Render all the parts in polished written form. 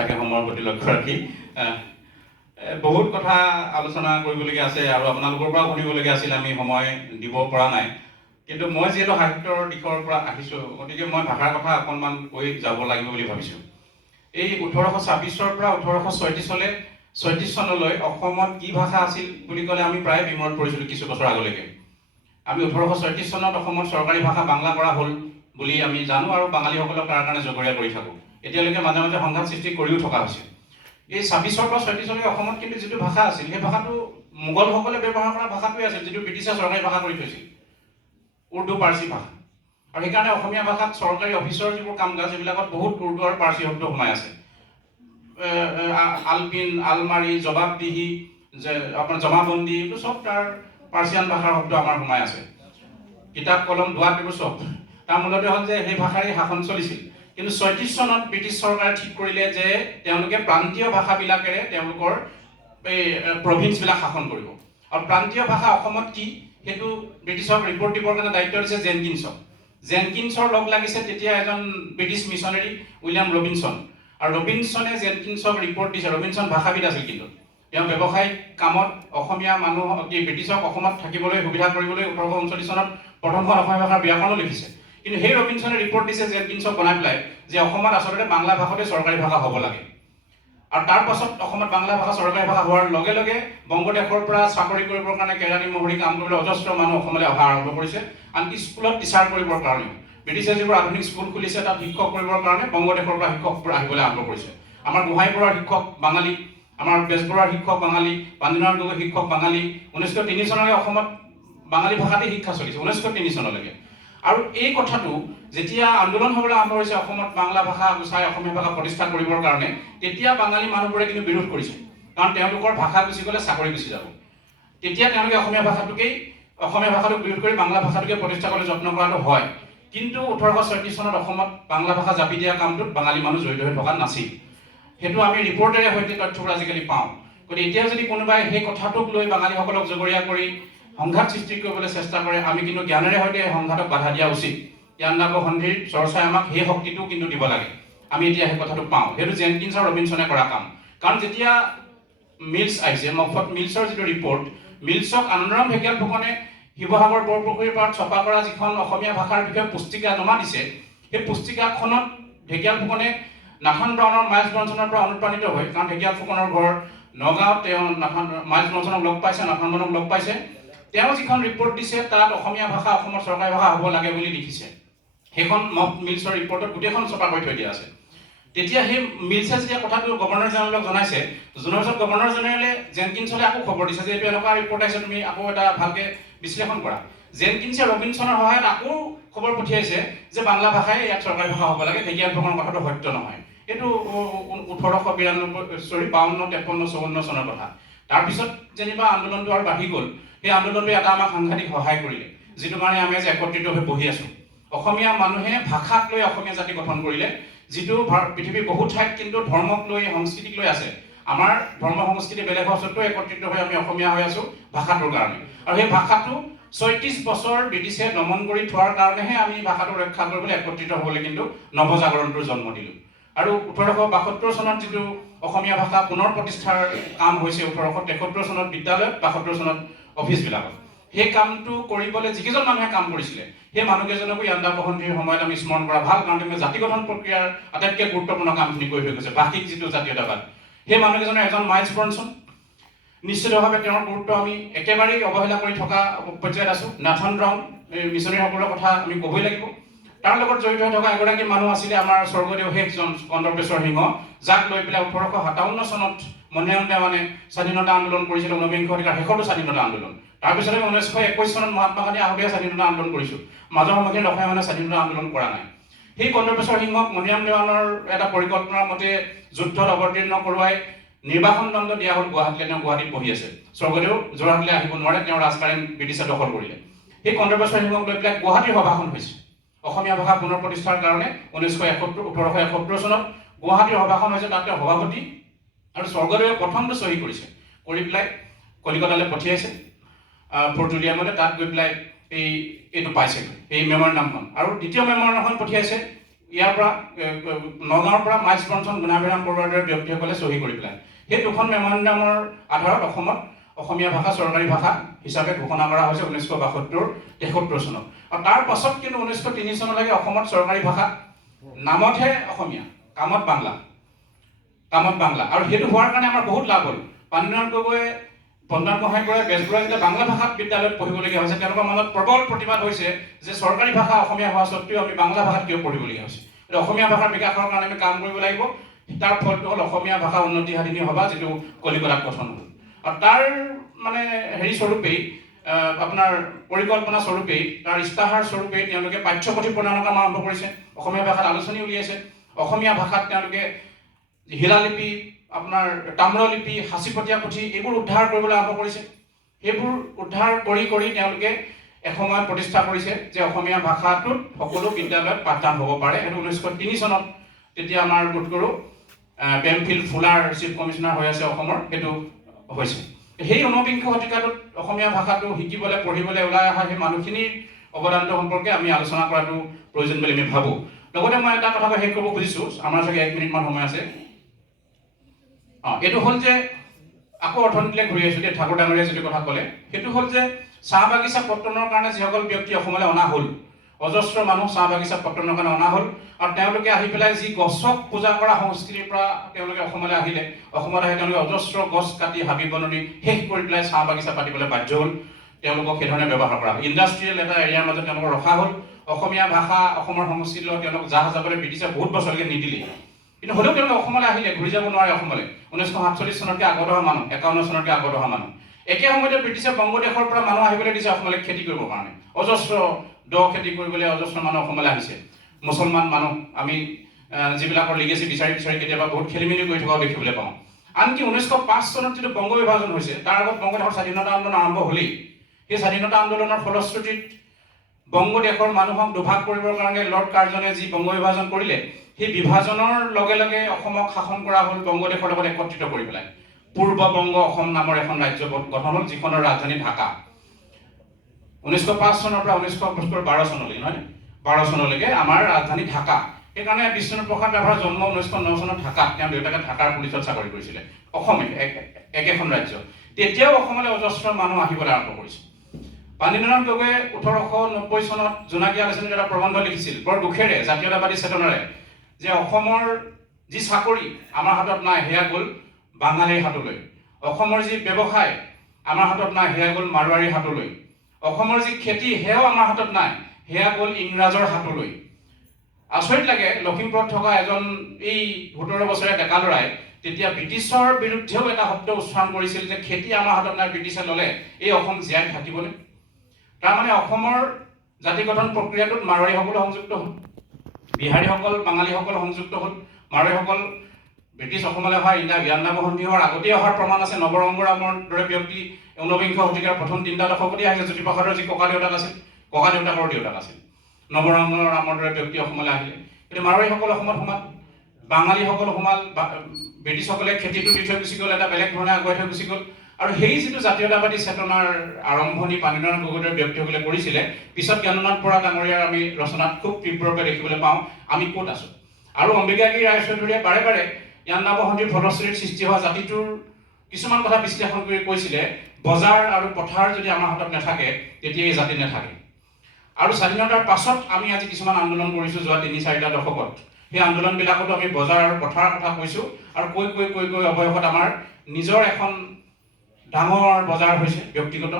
সঁচাকৈ সময়ৰ প্ৰতি লক্ষ্য ৰাখি বহুত কথা আলোচনা কৰিবলগীয়া আছে আৰু আপোনালোকৰ পৰাও শুনিবলগীয়া আছিল, আমি সময় দিব পৰা নাই। কিন্তু মই যিহেতু সাহিত্যৰ দিশৰ পৰা আহিছোঁ, গতিকে মই ভাষাৰ কথা অকণমান কৈ যাব লাগিব বুলি ভাবিছোঁ। এই 1826 পৰা 1836 চনলৈ অসমত কি ভাষা আছিল বুলি ক'লে আমি প্ৰায় বিমোৰত পৰিছিলোঁ কিছু বছৰ আগলৈকে। আমি 1836 চনত অসমত চৰকাৰী ভাষা বাংলা কৰা হ'ল বুলি আমি জানো আৰু বাঙালীসকলক তাৰ কাৰণে জগৰীয়া কৰি থাকোঁ। এতিয়ালৈকে মাজে মাজে সংঘাত সৃষ্টি কৰিও থকা হৈছে। এই 26 পৰা 36 অসমত কিন্তু যিটো ভাষা আছিল, সেই ভাষাটো মোগলসকলে ব্যৱহাৰ কৰা ভাষাটোৱে আছিল, যিটো ব্ৰিটিছে চৰকাৰী ভাষা কৰি থৈছিল, উৰ্দু পাৰ্চী ভাষা। আৰু সেইকাৰণে অসমীয়া ভাষাত চৰকাৰী অফিচৰ যিবোৰ কাম কাজ সেইবিলাকত বহুত উৰ্দু আৰু পাৰ্চী শব্দ সোমাই আছে। আলপিন, আলমাৰী, জবাবদিহি, আপোনাৰ জমাবন্দী, এইটো চব তাৰ পাৰ্চিয়ান ভাষাৰ শব্দ আমাৰ সোমাই আছে। কিতাপ কলম দোৱাত এইবোৰ চব তাৰ মূলতে হ'ল যে সেই ভাষাৰেই শাসন চলিছিল। কিন্তু 36 চনত ব্ৰিটিছ চৰকাৰে ঠিক কৰিলে যে তেওঁলোকে প্ৰান্তীয় ভাষাবিলাকেৰে তেওঁলোকৰ এই প্ৰভিন্সবিলাক শাসন কৰিব। আৰু প্ৰান্তীয় ভাষা অসমত কি সেইটো ব্ৰিটিছক ৰিপৰ্ট দিবৰ কাৰণে দায়িত্ব দিছে জেনকিন্সৰ লগ লাগিছে তেতিয়া এজন ব্ৰিটিছ মিছনেৰী উইলিয়াম ৰবিনছন। আৰু ৰবিনছনে জেনকিন্সক ৰিপৰ্ট দিছে। ৰবিনছন ভাষাবিদ আছিল, কিন্তু তেওঁ ব্যৱসায়িক কামত অসমীয়া মানুহ ব্ৰিটিছক অসমত থাকিবলৈ সুবিধা কৰিবলৈ 1839 চনত প্ৰথমখন অসমীয়া ভাষাৰ ব্যাকৰণো লিখিছে। কিন্তু সেই ৰবিনছনে ৰিপৰ্ট দিছে জেনকিন্সক বনাই পেলাই যে অসমত আচলতে বাংলা ভাষাতে চৰকাৰী ভাষা হ'ব লাগে। আৰু তাৰ পাছত অসমত বাংলা ভাষা চৰকাৰী ভাষা হোৱাৰ লগে লগে বংগদেশৰ পৰা চাকৰি কৰিবৰ কাৰণে কেৰাণী মহৰী কাম কৰিবলৈ অজস্ৰ মানুহ অসমলৈ অহা আৰম্ভ কৰিছে। আনকি স্কুলত টিচাৰ কৰিবৰ কাৰণেও ব্ৰিটিছে যিবোৰ আধুনিক স্কুল খুলিছে তাত শিক্ষক কৰিবৰ কাৰণে বংগদেশৰ পৰা শিক্ষকবোৰ আহিবলৈ আৰম্ভ কৰিছে। আমাৰ গোহাঁই বৰুৱাৰ শিক্ষক বাঙালী, আমাৰ বেজবৰুৱাৰ শিক্ষক বাঙালী, পাঞ্জনাৰায়ণ গগৈৰ শিক্ষক বাঙালী। 1903 চনলৈকে অসমত বাঙালী ভাষাতে শিক্ষা চলিছে, 1903 চনলৈকে। আৰু এই কথাটো যেতিয়া আন্দোলন হ'বলৈ আৰম্ভ হৈছে অসমত বাংলা ভাষা গুচাই অসমীয়া ভাষা প্ৰতিষ্ঠা কৰিবৰ কাৰণে, তেতিয়া বাঙালী মানুহবোৰে কিন্তু বিৰোধ কৰিছে। কাৰণ তেওঁলোকৰ ভাষা গুচি গ'লে চাকৰি গুচি যাব। তেতিয়া তেওঁলোকে অসমীয়া ভাষাটোক বিৰোধ কৰি বাংলা ভাষাটোকে প্ৰতিষ্ঠা কৰিবলৈ যত্ন কৰাটো হয়। কিন্তু 1836 চনত অসমত বাংলা ভাষা জাপি দিয়া কামটোত বাঙালী মানুহ জড়িত হৈ থকা নাছিল। সেইটো আমি ৰিপৰ্টেৰে সৈতে তথ্যবোৰ আজিকালি পাওঁ। গতিকে এতিয়া যদি কোনোবাই সেই কথাটোক লৈ বাঙালীসকলক জগৰীয়া কৰি সংঘাত সৃষ্টি কৰিবলৈ চেষ্টা কৰে, আমি কিন্তু জ্ঞানেৰে সৈতে সংঘাতক বাধা দিয়া উচিত। ইয়াণ্ডাবু সন্ধিৰ চৰ্চাই আমাক সেই শক্তিটো কিন্তু দিব লাগে। আমি এতিয়া সেই কথাটো পাওঁ, সেইটো জেনকিন্স আৰু ৰবিনছনে কৰা কাম। কাৰণ যেতিয়া মিলছ আহিছে, মফত মিলছৰ যিটো ৰিপৰ্ট, মিলছক আনন্দৰাম ঢেকীয়াল ফুকনে শিৱসাগৰ বৰপুখুৰীৰ পাৰত ছপা কৰা যিখন অসমীয়া ভাষাৰ বিষয়ে পুস্তিকা জমা দিছে, সেই পুস্তিকাখনত ঢেকীয়াল ফুকনে নাথান ব্ৰাউনৰ মাইলছ ব্ৰনছনৰ পৰা অনুপ্ৰাণিত হৈ, কাৰণ ঢেকীয়াল ফুকনৰ ঘৰ নগাঁৱত, তেওঁ মাইলছ ব্ৰনছনক লগ পাইছে, নাথান ব্ৰাউনক লগ পাইছে। তেওঁ যিখন ৰিপৰ্ট দিছে তাত অসমীয়া ভাষা অসমৰ চৰকাৰী ভাষা হ'ব লাগে বুলি লিখিছে। সেইখন মফ মিলছৰ ৰিপৰ্টত গোটেইখন ছপা কৰি থৈ দিয়া আছে। তেতিয়া সেই মিলছে যেতিয়া কথাটো গভৰ্ণৰ জেনেৰেলক জনাইছে, জনোৱাৰ পিছত গভৰ্ণৰ জেনেৰেলে জেনকিন্সলৈ আকৌ খবৰ দিছে যে এইটো এনেকুৱা ৰিপৰ্ট আহিছে, তুমি আকৌ এটা ভালকৈ বিশ্লেষণ কৰা। জেনকিন্সে ৰবিনছনৰ সহায়ত আকৌ খবৰ পঠিয়াইছে যে বাংলা ভাষাই ইয়াত চৰকাৰী ভাষা হ'ব লাগে, ঢেকীয়াল ফুকনৰ কথাটো সত্য নহয়। এইটো 1852, 53, 54 চনৰ কথা। তাৰপিছত যেনিবা আন্দোলনটো আৰু বাঢ়ি গ'ল। সেই আন্দোলনটোৱে এটা আমাক সাংঘাতিক সহায় কৰিলে, যিটো কাৰণে আমি আজি একত্ৰিত হৈ বহি আছোঁ। অসমীয়া মানুহে ভাষাক লৈ অসমীয়া জাতি গঠন কৰিলে, যিটো পৃথিৱীৰ বহুত ঠাইত কিন্তু ধৰ্মক লৈ, সংস্কৃতিক লৈ আছে। আমাৰ ধৰ্ম সংস্কৃতি বেলেগ হোৱা স্বত্বেও একত্ৰিত হৈ আমি অসমীয়া হৈ আছোঁ ভাষাটোৰ কাৰণে। আৰু সেই ভাষাটো 36 বছৰ ব্ৰিটিছে দমন কৰি থোৱাৰ কাৰণেহে আমি ভাষাটো ৰক্ষা কৰিবলৈ একত্ৰিত হ'বলৈ কিন্তু নৱজাগৰণটোৰ জন্ম দিলোঁ। আৰু 1872 চনত যিটো অসমীয়া ভাষা পুনৰ প্ৰতিষ্ঠাৰ কাম হৈছে, 1873 চনত বিদ্যালয়ত, 72 চনত অফিচবিলাকত, সেই কামটো কৰিবলৈ যিকেইজন মানুহে কাম কৰিছিলে, সেই মানুহকেইজনকো ইয়াণ্ডাবু সন্ধিৰ সময়ত আমি স্মৰণ কৰা ভাল। কাৰণ তেওঁলোকে জাতি গঠন প্ৰক্ৰিয়াৰ আটাইতকৈ গুৰুত্বপূৰ্ণ কামখিনি কৰি থৈ গৈছে, ভাষিক যিটো জাতীয়তাবাদ। সেই মানুহকেইজনৰ এজন মাইলছ ব্ৰনছন। নিশ্চিতভাৱে তেওঁৰ গুৰুত্ব আমি একেবাৰেই অৱহেলা কৰি থকা পৰ্যায়ত আছোঁ। নাথান ব্ৰাউন, মিছনেৰীসকলৰ কথা আমি ক'বই লাগিব। তাৰ লগত জড়িত হৈ থকা এগৰাকী মানুহ আছিলে আমাৰ স্বৰ্গদেউ শেষজন কন্দৰ্পেশ্বৰ সিংহ, যাক লৈ পেলাই 1857 চনত মণিৰাম দেৱানে স্বাধীনতা আন্দোলন কৰিছিল, ঊনবিংশ শতিকাৰ শেষৰটো স্বাধীনতা আন্দোলন। তাৰপিছতে 1921 চনত মহাত্মা গান্ধী আহোঁতে স্বাধীনতা আন্দোলন কৰিছোঁ। মাজৰ সময়খিনি অসমীয়া মানুহে স্বাধীনতা আন্দোলন কৰা নাই। সেই কন্দৰ্পেশ্বৰ সিংহক মণিৰাম দেৱানৰ এটা পৰিকল্পনাৰ মতে যুদ্ধত অৱতীৰ্ণ কৰোৱাই নিৰ্বাসন দণ্ড দিয়া হ'ল গুৱাহাটীলৈ। তেওঁ গুৱাহাটীত বহি আছে। স্বৰ্গদেউ যোৰহাটলৈ আহিব নোৱাৰে, তেওঁৰ ৰাজকাৰেণ্ট ব্ৰিটিছে দখল কৰিলে। সেই কন্দৰ্পেশ্বৰ সিংহক লৈ পেলাই গুৱাহাটীৰ সভাখন হৈছে অসমীয়া ভাষা পুনৰ প্ৰতিষ্ঠাৰ কাৰণে। 1871 চনত গুৱাহাটীৰ সভাখন হৈছে, তাত তেওঁ সভাপতি। আৰু স্বৰ্গদেৱে প্ৰথমটো চহী কৰিছে, কৰি পেলাই কলিকতালৈ পঠিয়াইছে ফৰ্ট উইলিয়ামলৈ। তাত গৈ পেলাই এইটো পাইছেগৈ, এই মেমৰেণ্ডামখন। আৰু দ্বিতীয় মেমৰেণ্ডামখন পঠিয়াইছে ইয়াৰ পৰা নগাঁৱৰ পৰা মাইলছ ব্ৰনছন গুণাভিৰাম বৰুৱাৰ দৰে ব্যক্তিসকলে চহী কৰি পেলাই সেই দুখন মেমৰেণ্ডামৰ আধাৰত অসমত অসমীয়া ভাষা চৰকাৰী ভাষা হিচাপে ঘোষণা কৰা হৈছে 1972-73 চনত। আৰু তাৰ পাছত কিন্তু 1903 চনলৈকে অসমত চৰকাৰী ভাষা নামতহে অসমীয়া, কামত বাংলা আৰু সেইটো হোৱাৰ কাৰণে আমাৰ বহুত লাভ হ'ল। পানীনাৰায়ণ গগৈয়ে বন্দন গোহাঁইবৰুৱাই বেজবৰুৱাই যেতিয়া বাংলা ভাষাত বিদ্যালয়ত পঢ়িবলগীয়া হৈছে তেওঁলোকৰ মনত প্ৰবল প্ৰতিবাদ হৈছে যে চৰকাৰী ভাষা অসমীয়া হোৱা স্বত্তেও আমি বাংলা ভাষাত কিয় পঢ়িবলগীয়া হৈছে। অসমীয়া ভাষাৰ বিকাশৰ কাৰণে আমি কাম কৰিব লাগিব। তাৰ ফলটো হ'ল অসমীয়া ভাষা উন্নতি সাধিনী সভা, যিটো কলিকতাত গঠন হ'ল। আৰু তাৰ মানে হেৰি স্বৰূপেই আপোনাৰ পৰিকল্পনা স্বৰূপেই তাৰ ইস্তাহাৰ স্বৰূপেই তেওঁলোকে পাঠ্যপুথি প্ৰণয়নৰ কাম আৰম্ভ কৰিছে, অসমীয়া ভাষাত আলোচনী উলিয়াইছে, অসমীয়া ভাষাত তেওঁলোকে শিলালিপি, আপোনাৰ তাম্ৰলিপি, সাঁচিপতীয়া পুথি এইবোৰ উদ্ধাৰ কৰিবলৈ আৰম্ভ কৰিছে। সেইবোৰ উদ্ধাৰ কৰি তেওঁলোকে এসময়ত প্ৰতিষ্ঠা কৰিছে যে অসমীয়া ভাষাটোত সকলো বিদ্যালয়ত পাঠদান হ'ব পাৰে। সেইটো 1903 চনত তেতিয়া আমাৰ বোধকৰো বেমফিল্ড ফুলাৰ চিফ কমিশ্যনাৰ হৈ আছে অসমৰ, সেইটো হৈছে। সেই 19বিংশ শতিকাটোত অসমীয়া ভাষাটো শিকিবলৈ পঢ়িবলৈ ওলাই অহা সেই মানুহখিনিৰ অৱদানটো সম্পৰ্কে আমি আলোচনা কৰাটো প্ৰয়োজন বুলি আমি ভাবোঁ। লগতে মই এটা কথা শেষ কৰিব খুজিছোঁ, আমাৰ চাগে 1 মিনিটমান সময় আছে। এইটো হ'ল যে আকৌ অৰ্থনীতিলৈ ঘূৰি আহিছোঁ দেই, ঠাকুৰ ডাঙৰীয়াই যিটো কথা ক'লে সেইটো হ'ল যে চাহ বাগিচা পত্তনৰ কাৰণে যিসকল ব্যক্তি অসমলৈ অনা হ'ল, অজস্ৰ মানুহ চাহ বাগিচা পত্তনৰ কাৰণে অনা হ'ল। আৰু তেওঁলোকে আহি পেলাই যি গছক পূজা কৰা সংস্কৃতিৰ পৰা তেওঁলোকে অসমলৈ আহিলে, অসমত আহি তেওঁলোকে অজস্ৰ গছ কাটি হাবি বননি শেষ কৰি পেলাই চাহ বাগিচা পাতিবলৈ বাধ্য হ'ল। তেওঁলোকক সেইধৰণে ব্যৱহাৰ কৰা হ'ল, ইণ্ডাষ্ট্ৰিয়েল এটা এৰিয়াৰ মাজত তেওঁলোকক ৰখা হ'ল। অসমীয়া ভাষা অসমৰ সংস্কৃতিৰ লগত তেওঁলোকক যাবলৈ ব্ৰিটিছে বহুত বছৰলৈকে নিদিলে, কিন্তু হ'লেও তেওঁলোকে অসমলৈ আহিলে, ঘূৰি যাব নোৱাৰে অসমলৈ। 1947 চনতকৈ আগত অহা মানুহ, 51 চনতকৈ আগত অহা মানুহ। একে সময়তে ব্ৰিটিছে বংগদেশৰ পৰা মানুহ আহিবলৈ দিছে অসমলৈ খেতি কৰিবৰ কাৰণে, অজস্ৰ খেতি কৰিবলৈ অজস্ৰ মানুহ অসমলৈ আহিছে। মুছলমান মানুহ আমি যিবিলাকৰ লিগেচি বিচাৰি কেতিয়াবা বহুত খেলি মেলি কৰি থকাও দেখিবলৈ পাওঁ। আনকি 1905 চনত যিটো বংগ বিভাজন হৈছে, তাৰ আগত বংগদেশৰ স্বাধীনতা আন্দোলন আৰম্ভ হ'লেই। সেই স্বাধীনতা আন্দোলনৰ ফলশ্ৰুতিত বংগদেশৰ মানুহক দুভাগ কৰিবৰ কাৰণে লৰ্ড কাৰ্জনে যি বংগ বিভাজন কৰিলে, সেই বিভাজনৰ লগে লগে অসমক শাসন কৰা হ'ল বংগদেশৰ লগত একত্ৰিত কৰি পেলাই। পূৰ্ব বংগ অসম নামৰ এখন ৰাজ্য গঠন হ'ল, যিখনৰ ৰাজধানী ঢাকা। 1905 চনৰ পৰা 1912 চনলৈ, নহয় 12 চনলৈকে আমাৰ ৰাজধানী ঢাকা। সেইকাৰণে বিষ্ণুপ্ৰসাদ ৰাভাৰ জন্ম 1909 চনত ঢাকাত, তেওঁৰ দেউতাকে ঢাকাৰ পুলিচত চাকৰি কৰিছিলে। অসমে একেখন ৰাজ্য। তেতিয়াও অসমলৈ অজস্ৰ মানুহ আহিবলৈ আৰম্ভ কৰিছে। পানীনাৰায়ণ গগৈয়ে 1890 চনত জোনাকী আলোচনীত এটা প্ৰবন্ধ লিখিছিল বৰ দুখেৰে, জাতীয়তাবাদী চেতনাৰে, যে অসমৰ যি চাকৰি আমাৰ হাতত নাই সেয়া গ'ল বাঙালীৰ হাতলৈ, অসমৰ যি ব্যৱসায় আমাৰ হাতত নাই সেয়া গ'ল মাৰোৱাৰীৰ হাতলৈ, অসমৰ যি খেতি সেয়াও আমাৰ হাতত নাই সেয়া গ'ল ইংৰাজৰ হাতলৈ। আচৰিত লাগে, লখিমপুৰত থকা এজন এই 17 বছৰীয়া ডেকা ল'ৰাই তেতিয়া ব্ৰিটিছৰ বিৰুদ্ধেও এটা শব্দ উচ্চাৰণ কৰিছিল যে খেতি আমাৰ হাতত নাই, ব্ৰিটিছে ল'লে, এই অসম জীয়াই থাকিবনে? তাৰমানে অসমৰ জাতি গঠন প্ৰক্ৰিয়াটোত মাৰোৱাৰীসকল সংযুক্ত হ'ল, বিহাৰীসকল বাঙালীসকল সংযুক্ত হ'ল। মাৰোৱাৰীসকল ব্ৰিটিছ অসমলৈ অহা ইয়াণ্ডাবু সন্ধি হোৱাৰ আগতেই অহাৰ প্ৰমাণ আছে। নৱৰংগৰামৰ দৰে ব্যক্তি 19বিংশ শতিকাৰ প্ৰথম 3টা দশকতেই আহিছে। জ্যোতিপ্ৰসাদৰ যি ককা দেউতাকৰ দেউতাক আছিল, নৱৰংগৰামৰ দৰে ব্যক্তি অসমলৈ আহিলে। কিন্তু মাৰোৱাৰীসকল অসমত সোমাল, বাঙালীসকল সোমাল, ব্ৰিটিছসকলে খেতিটো দি থৈ গুচি গ'ল, এটা বেলেগ ধৰণে আগুৱাই থৈ গুচি গ'ল। আৰু সেই যিটো জাতীয়তাবাদী চেতনাৰ আৰম্ভণি পানীনাৰায়ণ গগৈৰ ব্যক্তিসকলে কৰিছিলে, পিছত জ্ঞাননাথ বৰা ডাঙৰীয়াৰ আমি ৰচনাত খুব তীব্ৰভাৱে দেখিবলৈ পাওঁ আমি ক'ত আছোঁ। আৰু অম্বিকাগিৰি ৰায়চৌধুৰীয়ে বাৰে বাৰে ইয়াণ্ডাবু সন্ধিৰ ফলশ্ৰুতিত সৃষ্টি হোৱা জাতিটোৰ কিছুমান কথা বিশ্লেষণ কৰি কৈছিলে, বজাৰ আৰু পথাৰ যদি আমাৰ হাতত নাথাকে তেতিয়া এই জাতি নাথাকে। আৰু স্বাধীনতাৰ পাছত আমি আজি কিছুমান আন্দোলন কৰিছোঁ যোৱা 3-4টা দশকত, সেই আন্দোলনবিলাকতো আমি বজাৰ আৰু পথাৰৰ কথা কৈছোঁ। আৰু কৈ অৱশেষত আমাৰ নিজৰ এখন ডাঙৰ বজাৰ হৈছে, ব্যক্তিগত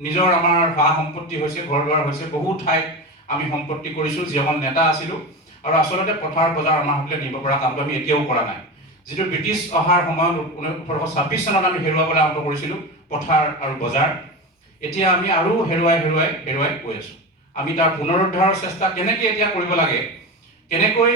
নিজৰ আমাৰ সা সম্পত্তি হৈছে, ঘৰ দুৱাৰ হৈছে, বহু ঠাইত আমি সম্পত্তি কৰিছোঁ যিসকল নেতা আছিলোঁ। আৰু আচলতে পথাৰ বজাৰ আমাৰ হাতলৈ নিব পৰা কামটো আমি এতিয়াও কৰা নাই। যিটো ব্ৰিটিছ অহাৰ সময়ত 1826 চনত আমি হেৰুৱাবলৈ আৰম্ভ কৰিছিলোঁ পথাৰ আৰু বজাৰ, এতিয়া আমি আৰু হেৰুৱাই গৈ আছোঁ। আমি তাৰ পুনৰুদ্ধাৰৰ চেষ্টা কেনেকৈ এতিয়া কৰিব লাগে, কেনেকৈ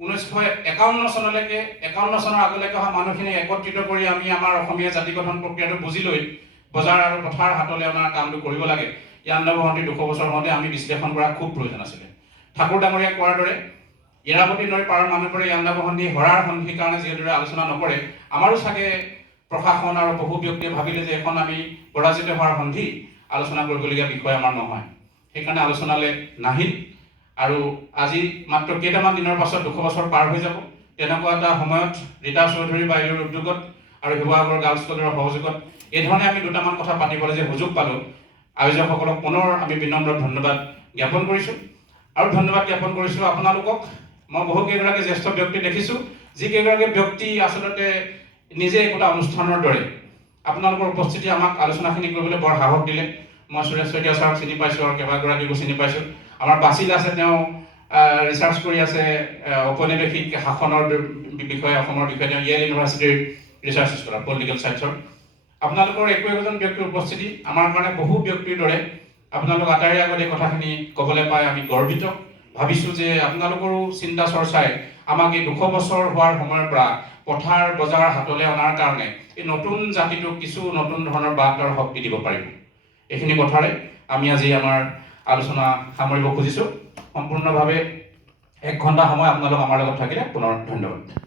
1951 চনলৈকে 51 চনৰ আগলৈকে অহা মানুহখিনি একত্ৰিত কৰি আমি আমাৰ অসমীয়া জাতি গঠন প্ৰক্ৰিয়াটো বুজি লৈ বজাৰ আৰু পথাৰ হাতলৈ অনাৰ কামটো কৰিব লাগে, ইয়াণ্ডাবু সন্ধিৰ 200 বছৰ হওঁতে আমি বিশ্লেষণ কৰা খুব প্ৰয়োজন আছিলে। ঠাকুৰ ডাঙৰীয়াই কোৱাৰ দৰে ইৰাৱতী নৈৰ পাৰৰ মানুহবোৰে ইয়াণ্ডাবু সন্ধি হৰাৰ সন্ধিৰ কাৰণে যিদৰে আলোচনা নকৰে, আমাৰো চাগে প্ৰশাসন আৰু বহু ব্যক্তিয়ে ভাবিলে যে এখন আমি পৰাজিত হোৱাৰ সন্ধি, আলোচনা কৰিবলগীয়া বিষয় আমাৰ নহয়, সেইকাৰণে আলোচনালৈ নাহিল। আৰু আজি মাত্ৰ কেইটামান দিনৰ পাছত 200 বছৰ পাৰ হৈ যাব। তেনেকুৱা এটা সময়ত ৰীতা চৌধুৰী বাইদেউৰ উদ্যোগত আৰু শিৱসাগৰ গাৰ্লছ কলেজৰ সহযোগত এই ধৰণে আমি দুটামান কথা পাতিবলৈ যে সুযোগ পালোঁ, আয়োজকসকলক পুনৰ আমি বিনম্ৰ ধন্যবাদ জ্ঞাপন কৰিছোঁ। আৰু ধন্যবাদ জ্ঞাপন কৰিছোঁ আপোনালোকক। মই বহুকেইগৰাকী জ্যেষ্ঠ ব্যক্তি দেখিছোঁ, যিকেইগৰাকী ব্যক্তি আচলতে নিজে একোটা অনুষ্ঠানৰ দৰে আপোনালোকৰ উপস্থিতি আমাক আলোচনাখিনি কৰিবলৈ বৰ সাহস দিলে। মই সুৰেশ শইকীয়া ছাৰক চিনি পাইছোঁ আৰু কেইবাগৰাকীকো চিনি পাইছোঁ। আমাৰ বাচিল আছে, তেওঁ ৰিচাৰ্চ কৰি আছে ঔপনিৱেশিক শাসনৰ বিষয়ে, অসমৰ বিষয়ে। তেওঁ ইয়েল ইউনিভাৰ্চিটিৰ ৰিচাৰ্চ স্কলাৰ পলিটিকেল ছায়েন্সৰ। আপোনালোকৰ একো একোজন ব্যক্তিৰ উপস্থিতি আমাৰ কাৰণে বহু ব্যক্তিৰ দৰে। আপোনালোক আটাইৰে আগত এই কথাখিনি ক'বলৈ পাই আমি গৰ্বিত। ভাবিছোঁ যে আপোনালোকৰো চিন্তা চৰ্চাই আমাক এই 200 বছৰ হোৱাৰ সময়ৰ পৰা পথাৰ বজাৰ হাতলৈ অনাৰ কাৰণে এই নতুন জাতিটোক কিছু নতুন ধৰণৰ বাট আৰু শক্তি দিব পাৰিব। এইখিনি কথাৰে আমি আজি আমাৰ আলোচনা সামৰিব খুজিছোঁ। সম্পূৰ্ণভাৱে 1 ঘণ্টা সময় আপোনালোক আমাৰ লগত থাকিলে পুনৰ ধন্যবাদ।